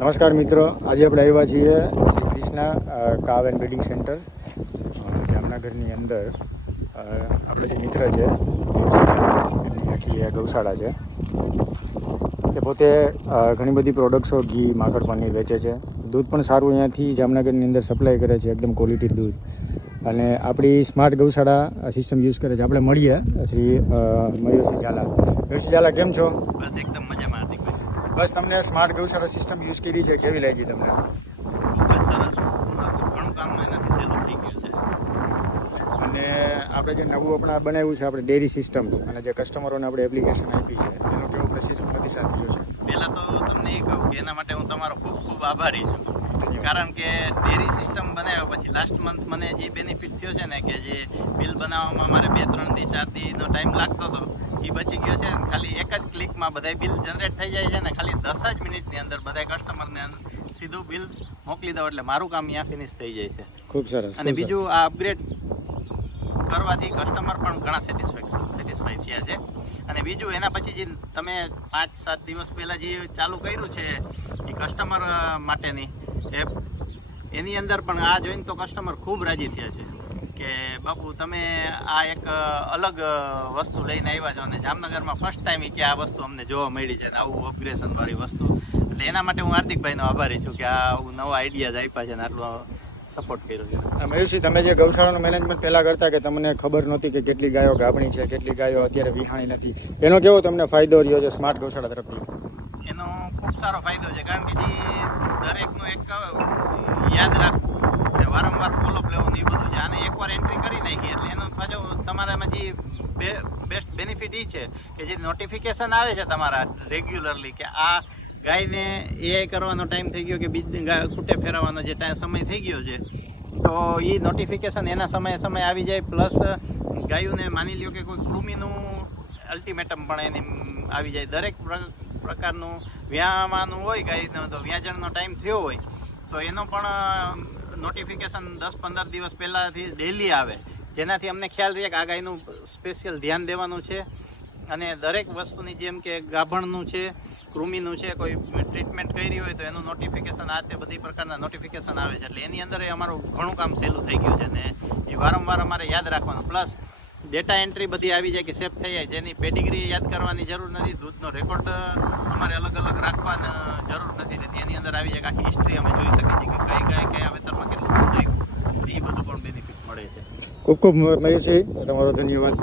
નમસ્કાર મિત્રો, આજે આપણે આવ્યા છીએ શ્રી કૃષ્ણા કાવ એન્ડ બ્રીડિંગ સેન્ટર જામનગરની અંદર. આપણે જે મિત્ર છે એમની આખી ગૌશાળા છે. એ પોતે ઘણી બધી પ્રોડક્ટ્સો ઘી, માખણ, પનીર વેચે છે. દૂધ પણ સારું અહીંયાથી જામનગરની અંદર સપ્લાય કરે છે, એકદમ ક્વોલિટી દૂધ. અને આપણી સ્માર્ટ ગૌશાળા સિસ્ટમ યુઝ કરે છે. આપણે મળીએ શ્રી મયુરસિંહ ઝાલા. મયુરસિંહ ઝાલા, કેમ છો? બસ એકદમ મજામાં હતી. બસ, તમને સ્માર્ટ ગૌશાળા સિસ્ટમ યુઝ કરી છે, કેવી લાગી તમને? ખૂબ જ સરસ, ઘણું કામ એનાથી સહેલું થઈ ગયું છે. અને આપણે જે નવું આપણા બનાવ્યું છે આપણે ડેરી સિસ્ટમ્સ, અને જે કસ્ટમરોને આપણે એપ્લિકેશન આપી છે, એનો કેવો પ્રતિસાદ થયો છે? પહેલાં તો તમને એ કહું કે એના માટે હું તમારો ખૂબ ખૂબ આભારી છું. કારણ કે ડેરી સિસ્ટમ બનાવ્યા પછી લાસ્ટ મંથ મને જે બેનિફિટ થયો છે ને, કે જે બિલ બનાવવામાં મારે 2-3 થી 4 દીનો ટાઈમ લાગતો હતો, એ બચી ગયો છે. ખાલી એક જ ક્લિકમાં બધા બિલ જનરેટ થઈ જાય છે ને, ખાલી 10 જ મિનિટની અંદર બધા કસ્ટમરને સીધું બિલ મોકલી દો એટલે મારું કામ અહીંયા ફિનિશ થઈ જાય છે. ખૂબ સરસ. અને બીજું, આ અપગ્રેડ કરવાથી કસ્ટમર પણ ઘણા સેટિસ્ફાઈ થયા છે. અને બીજું, એના પછી જે તમે 5-7 દિવસ પહેલાં જે ચાલુ કર્યું છે એ કસ્ટમર માટેની એપ, એની અંદર પણ આ જોઈને તો કસ્ટમર ખૂબ રાજી થયા છે કે બાપુ તમે આ એક અલગ વસ્તુ લઈને આવ્યા છો, અને જામનગરમાં ફર્સ્ટ ટાઈમ કે આ વસ્તુ અમને જોવા મળી છે, આવું અપગ્રેડેશનવાળી વસ્તુ. એટલે એના માટે હું હાર્દિકભાઈનો આભારી છું કે આ નવા આઈડિયાઝ આપ્યા છે અને આટલો સપોર્ટ કર્યો છે. મયુરસિંહ, તમે જે ગૌશાળાનું મેનેજમેન્ટ પહેલાં કરતા કે તમને ખબર નહોતી કે કેટલી ગાયો ગાભણી છે, કેટલી ગાયો અત્યારે વિહાણી નથી, એનો કેવો તમને ફાયદો રહ્યો છે સ્માર્ટ ગૌશાળા તરફથી? એનો ખૂબ સારો ફાયદો છે, કારણ કે જે દરેકનું એક યાદ રાખવું અને વારંવાર ફોલોઅપ લેવું એ બધું છે. આને એકવાર એન્ટ્રી કરી નાખી એટલે એનો પાછો તમારામાં જે બેસ્ટ બેનિફિટ એ છે કે જે નોટિફિકેશન આવે છે તમારા રેગ્યુલરલી કે આ ગાયને એઆઈ કરવાનો ટાઈમ થઈ ગયો કે બીજી ગાય ખૂટે ફેરવવાનો જે સમય થઈ ગયો છે, તો એ નોટિફિકેશન એના સમયે આવી જાય. પ્લસ ગાયોને માની લ્યો કે કોઈ કૃમિનું અલ્ટિમેટમ પણ એની આવી જાય. દરેક પ્રકારનું વ્યાવાનું હોય ગાયનો, તો વ્યાજણનો ટાઈમ થયો હોય તો એનો પણ નોટિફિકેશન 10-15 દિવસ પહેલાંથી ડેલી આવે, જેનાથી અમને ખ્યાલ રહે કે આ ગાયનું સ્પેશિયલ ધ્યાન દેવાનું છે. અને દરેક વસ્તુની જેમ કે ગાભણનું છે, કૃમિનું છે, કોઈ ટ્રીટમેન્ટ કરી હોય તો એનું નોટિફિકેશન આ તે બધી પ્રકારના નોટિફિકેશન આવે છે. એટલે એની અંદર અમારું ઘણું કામ સહેલું થઈ ગયું છે ને એ વારંવાર અમારે યાદ રાખવાનું. પ્લસ ડેટા એન્ટ્રી બધી આવી જાય કે સેફ થઈ જાય, જેની પેડિગ્રી યાદ કરવાની જરૂર નથી, દૂધનો રેકોર્ડ અમારે અલગ અલગ રાખવાની જરૂર નથી રહેતી. એની અંદર આવી જાય કે આખી હિસ્ટ્રી અમે જોઈ શકીએ છીએ કે કઈ ગાય કયા વેતરમાં કેટલું દૂધ આવ્યું, એ બધું પણ બેનિફિટ મળે છે. ખૂબ ખૂબ મયુરસિંહ, તમારો ધન્યવાદ.